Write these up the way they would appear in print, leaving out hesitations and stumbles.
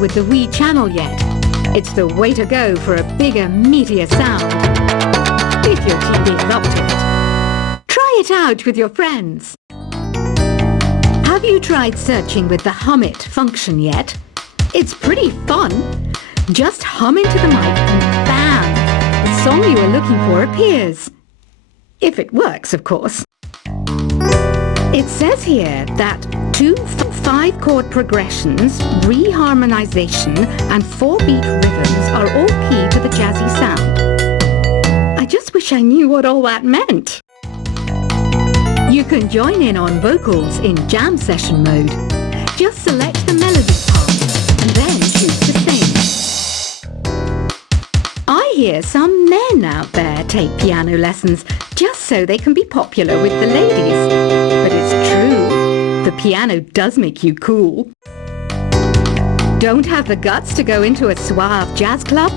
with the Wii channel yet. It's the way to go for a bigger, meatier sound. If your TV is up to it. Try it out with your friends. Have you tried searching with the Hum It function yet? It's pretty fun. Just hum into the mic and bam! The song you are looking for appears. If it works, of course. It says here that 2 5-chord progressions, reharmonization, and 4-beat rhythms are all key to the jazzy sound. I just wish I knew what all that meant. You can join in on vocals in jam session mode. Just select the melody part and then choose to sing. I hear some men out there take piano lessons just so they can be popular with the ladies. But it's true, the piano does make you cool. Don't have the guts to go into a suave jazz club?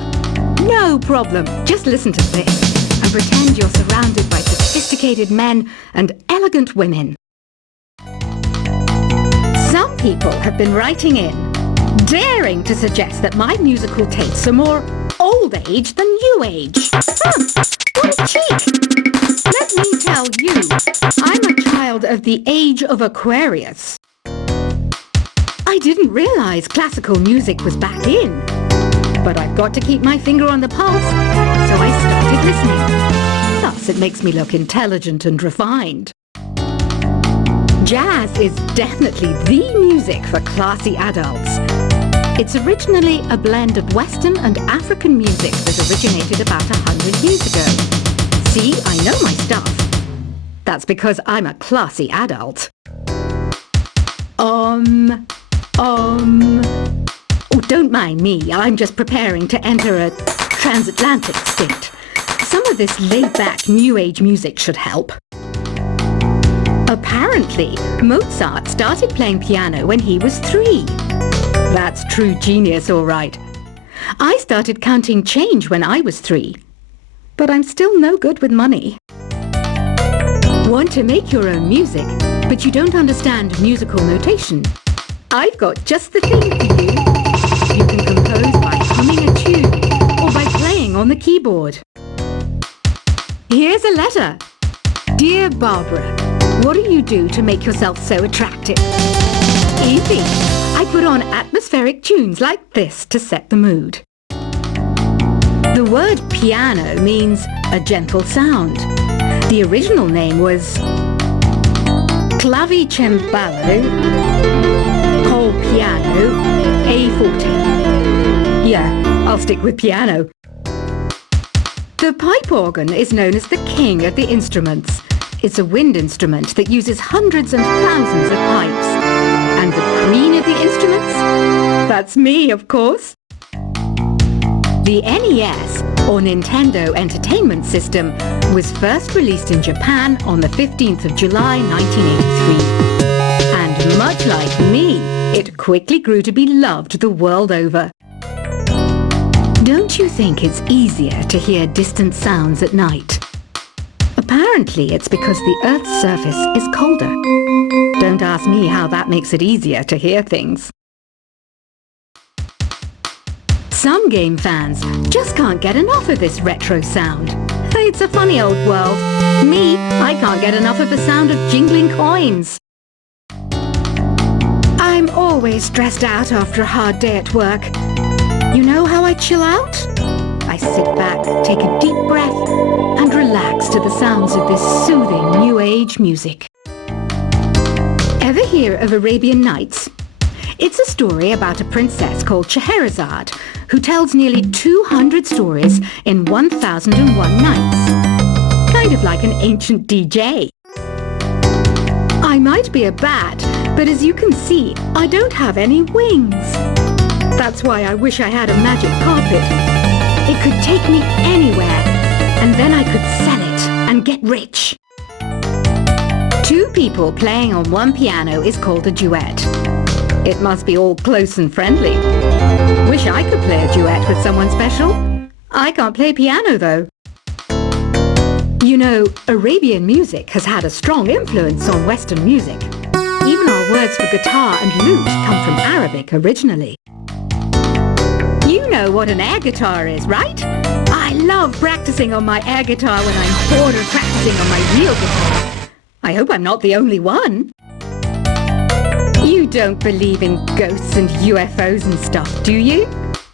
No problem, just listen to this and pretend you're surrounded by sophisticated men and elegant women. Some people have been writing in, daring to suggest that my musical tastes are more old age than new age. What a cheek! Let me tell you, I'm a child of the age of Aquarius. I didn't realize classical music was back in, but I've got to keep my finger on the pulse, so I started listening. Thus, it makes me look intelligent and refined. Jazz is definitely the music for classy adults. It's originally a blend of Western and African music that originated about 100 years ago. See, I know my stuff. That's because I'm a classy adult. Oh, don't mind me. I'm just preparing to enter a transatlantic state. Some of this laid-back New Age music should help. Apparently, Mozart started playing piano when he was 3. That's true genius, all right. I started counting change when I was 3. But I'm still no good with money. Want to make your own music, but you don't understand musical notation? I've got just the thing for you. You can compose by humming a tune or by playing on the keyboard. Here's a letter. Dear Barbara, what do you do to make yourself so attractive? Easy. I put on atmospheric tunes like this to set the mood. The word piano means a gentle sound. The original name was clavicembalo col piano a forte. Yeah, I'll stick with piano. The pipe organ is known as the king of the instruments. It's a wind instrument that uses hundreds and thousands of pipes. And the queen of the instruments? That's me, of course. The NES, or Nintendo Entertainment System, was first released in Japan on the 15th of July 1983. And much like me, it quickly grew to be loved the world over. Don't you think it's easier to hear distant sounds at night? Apparently, it's because the Earth's surface is colder. Don't ask me how that makes it easier to hear things. Some game fans just can't get enough of this retro sound. It's a funny old world. Me, I can't get enough of the sound of jingling coins. I'm always stressed out after a hard day at work. You know how I chill out? I sit back, take a deep breath, and relax to the sounds of this soothing New Age music. Ever hear of Arabian Nights? It's a story about a princess called Scheherazade, who tells nearly 200 stories in 1001 nights. Kind of like an ancient DJ. I might be a bat, but as you can see, I don't have any wings. That's why I wish I had a magic carpet. It could take me anywhere, and then I could sell it and get rich. 2 people playing on one piano is called a duet. It must be all close and friendly. Wish I could play a duet with someone special. I can't play piano though. You know, Arabian music has had a strong influence on Western music. Even our words for guitar and lute come from Arabic originally. know what an air guitar is, right? I love practicing on my air guitar when I'm bored of practicing on my real guitar. I hope I'm not the only one. You don't believe in ghosts and UFOs and stuff, do you?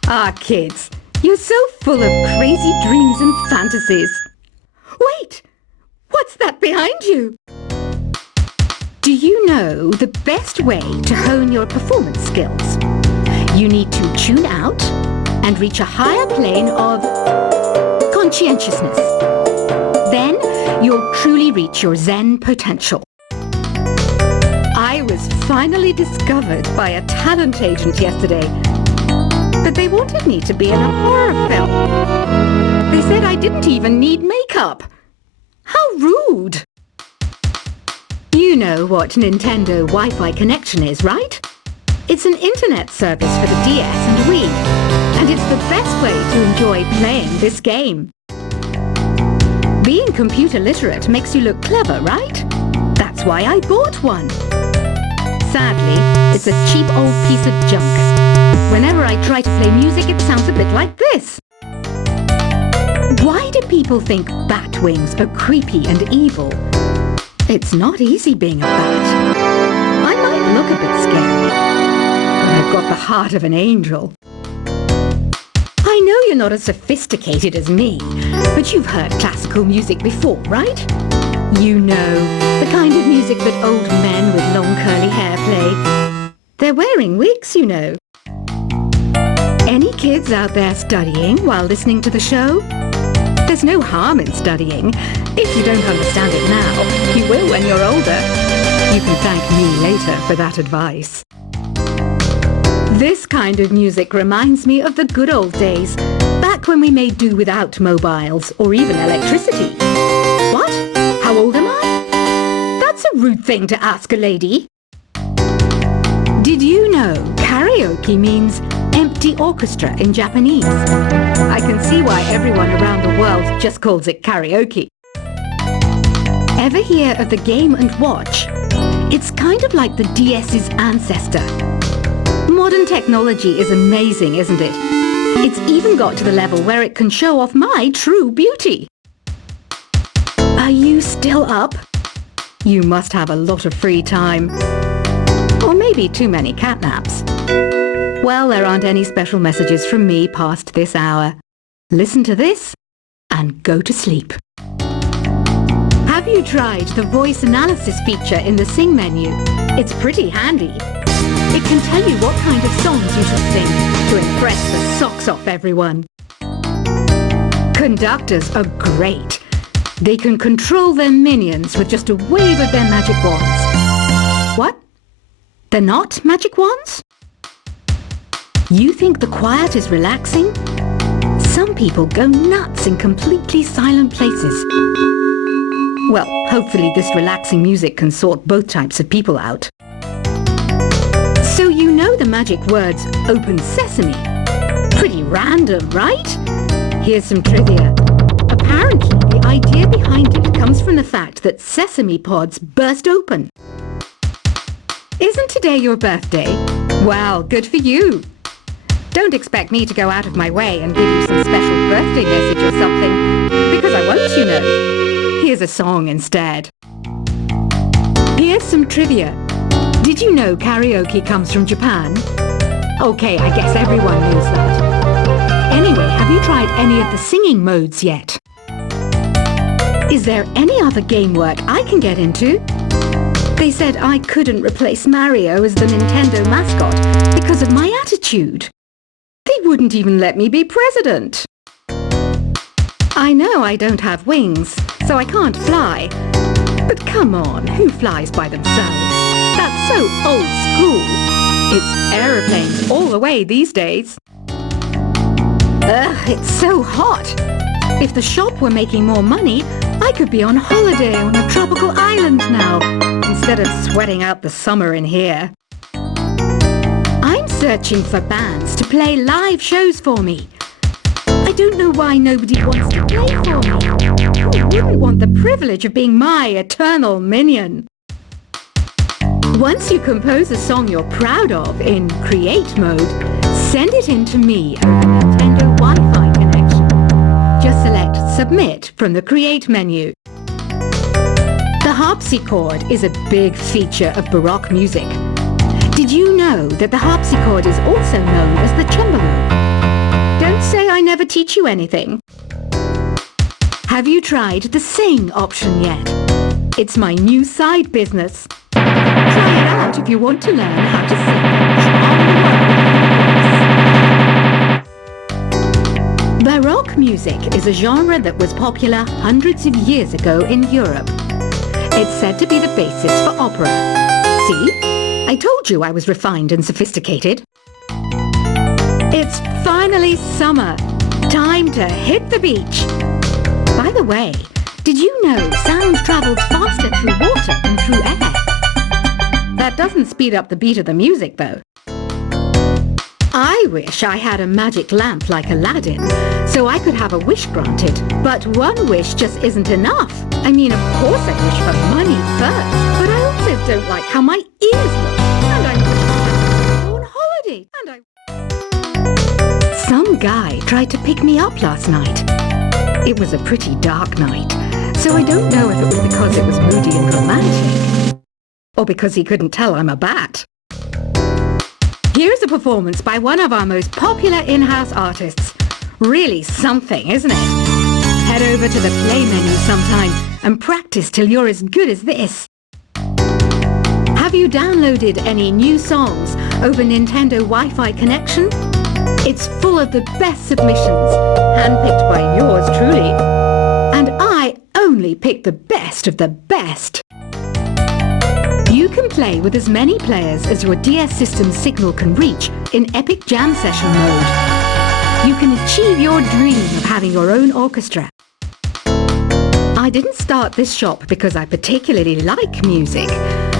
Ah, kids, you're so full of crazy dreams and fantasies. Wait! What's that behind you? Do you know the best way to hone your performance skills? You need to tune out and reach a higher plane of conscientiousness. Then you'll truly reach your Zen potential. I was finally discovered by a talent agent yesterday, but they wanted me to be in a horror film. They said I didn't even need makeup. How rude! You know what Nintendo Wi-Fi connection is, right? It's an internet service for the DS and Wii, and it's the best way to enjoy playing this game. Being computer literate makes you look clever, right? That's why I bought one. Sadly, it's a cheap old piece of junk. Whenever I try to play music, it sounds a bit like this. Why do people think bat wings are creepy and evil? It's not easy being a bat. I might look a bit scary, but I've got the heart of an angel. I know you're not as sophisticated as me, but you've heard classical music before, right? You know, the kind of music that old men with long curly hair play. They're wearing wigs, you know. Any kids out there studying while listening to the show? There's no harm in studying. If you don't understand it now, you will when you're older. You can thank me later for that advice. This kind of music reminds me of the good old days, back when we made do without mobiles or even electricity. What? How old am I? That's a rude thing to ask a lady. Did you know karaoke means empty orchestra in Japanese? I can see why everyone around the world just calls it karaoke. Ever hear of the Game & Watch? It's kind of like the DS's ancestor. Modern technology is amazing, isn't it? It's even got to the level where it can show off my true beauty. Are you still up? You must have a lot of free time. Or maybe too many catnaps. Well, there aren't any special messages from me past this hour. Listen to this and go to sleep. Have you tried the voice analysis feature in the Sing menu? It's pretty handy. It can tell you what kind of songs you should sing to impress the socks off everyone. Conductors are great. They can control their minions with just a wave of their magic wands. What? They're not magic wands? You think the quiet is relaxing? Some people go nuts in completely silent places. Well, hopefully this relaxing music can sort both types of people out. So you know the magic words open sesame. Pretty random, right? Here's some trivia. Apparently, the idea behind it comes from the fact that sesame pods burst open. Isn't today your birthday? Well, good for you. Don't expect me to go out of my way and give you some special birthday message or something, because I won't, you know. Here's a song instead. Here's some trivia. Did you know karaoke comes from Japan? Okay, I guess everyone knows that. Anyway, have you tried any of the singing modes yet? Is there any other game work I can get into? They said I couldn't replace Mario as the Nintendo mascot because of my attitude. They wouldn't even let me be president. I know I don't have wings, so I can't fly. But come on, who flies by themselves? That's so old school. It's aeroplanes all the way these days. Ugh, it's so hot. If the shop were making more money, I could be on holiday on a tropical island now, instead of sweating out the summer in here. I'm searching for bands to play live shows for me. I don't know why nobody wants to play for me. Who wouldn't want the privilege of being my eternal minion? Once you compose a song you're proud of in create mode, send it in to me over Nintendo. Submit from the Create menu. The harpsichord is a big feature of Baroque music. Did you know that the harpsichord is also known as the cembalo? Don't say I never teach you anything. Have you tried the Sing option yet? It's my new side business. Try it out if you want to learn how to sing and charm the world with your voice. Baroque music is a genre that was popular hundreds of years ago in Europe. It's said to be the basis for opera. See? I told you I was refined and sophisticated. It's finally summer. Time to hit the beach. By the way, did you know sound travels faster through water than through air? That doesn't speed up the beat of the music, though. I wish I had a magic lamp like Aladdin, so I could have a wish granted. But one wish just isn't enough. I mean, of course I wish for money first, but I also don't like how my ears look. And I wish I could go on holiday. Some guy tried to pick me up last night. It was a pretty dark night, so I don't know if it was because it was moody and romantic, or because he couldn't tell I'm a bat. Here's a performance by one of our most popular in-house artists. Really something, isn't it? Head over to the Play menu sometime and practice till you're as good as this. Have you downloaded any new songs over Nintendo Wi-Fi connection? It's full of the best submissions, handpicked by yours truly. And I only pick the best of the best. You can play with as many players as your DS system's signal can reach in Epic Jam Session mode. You can achieve your dream of having your own orchestra. I didn't start this shop because I particularly like music.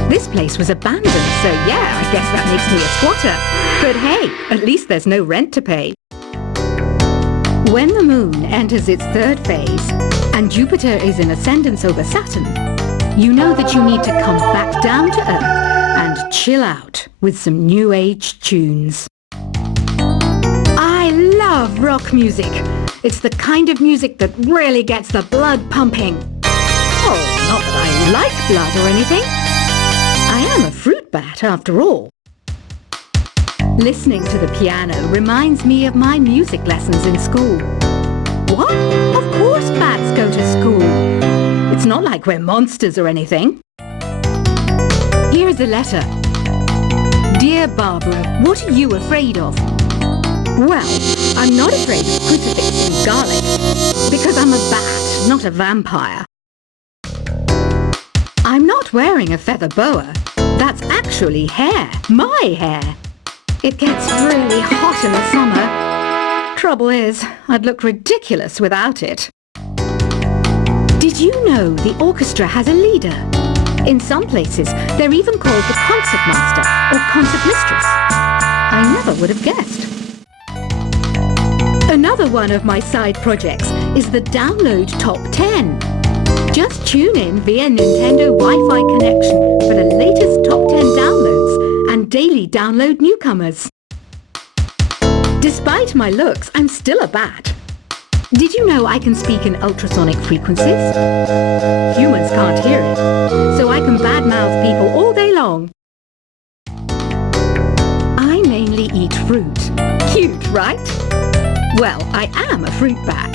This place was abandoned, so yeah, I guess that makes me a squatter. But hey, at least there's no rent to pay. When the moon enters its third phase and Jupiter is in ascendance over Saturn, you know that you need to come back down to Earth and chill out with some new age tunes. I love rock music. It's the kind of music that really gets the blood pumping. Oh, not that I like blood or anything. I am a fruit bat after all. Listening to the piano reminds me of my music lessons in school. What? Of course bats go to school. It's not like we're monsters or anything. Here's a letter. Dear Barbara, what are you afraid of? Well, I'm not afraid of crucifixes and garlic, because I'm a bat, not a vampire. I'm not wearing a feather boa. That's actually hair, my hair. It gets really hot in the summer. Trouble is, I'd look ridiculous without it. Did you know the orchestra has a leader? In some places, they're even called the concert master or concert mistress. I never would have guessed. Another one of my side projects is the Download Top 10. Just tune in via Nintendo Wi-Fi connection for the latest Top 10 downloads and daily download newcomers. Despite my looks, I'm still a bat. Did you know I can speak in ultrasonic frequencies? Humans can't hear it, so I can badmouth people all day long. I mainly eat fruit. Cute, right? Well, I am a fruit bat.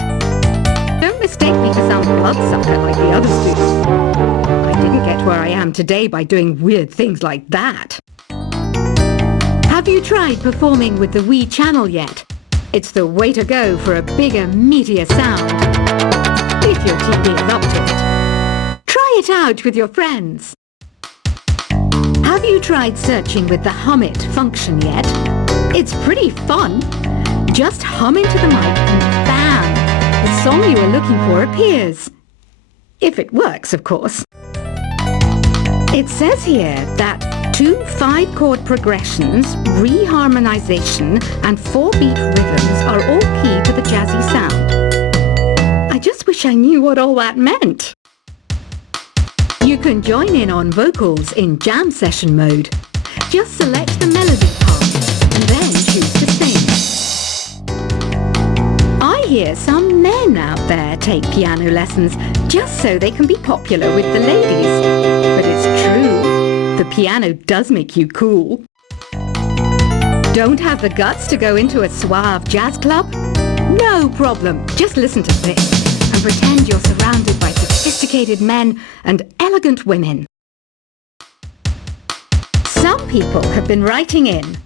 Don't mistake me for some bloodsucker like the others do. I didn't get where I am today by doing weird things like that. Have you tried performing with the Wii channel yet? It's the way to go for a bigger, meatier sound. If your TV is up to it. Try it out with your friends. Have you tried searching with the Hum It function yet? It's pretty fun. Just hum into the mic and bam! The song you are looking for appears. If it works, of course. It says here that 2 5-chord progressions, reharmonization, and 4-beat rhythms are all key to the jazzy sound. I just wish I knew what all that meant. You can join in on vocals in jam session mode. Just select the melody part and then choose to sing. I hear some men out there take piano lessons just so they can be popular with the ladies. But it's true, the piano does make you cool. Don't have the guts to go into a suave jazz club? No problem, just listen to this and pretend you're surrounded by sophisticated men and elegant women. Some people have been writing in,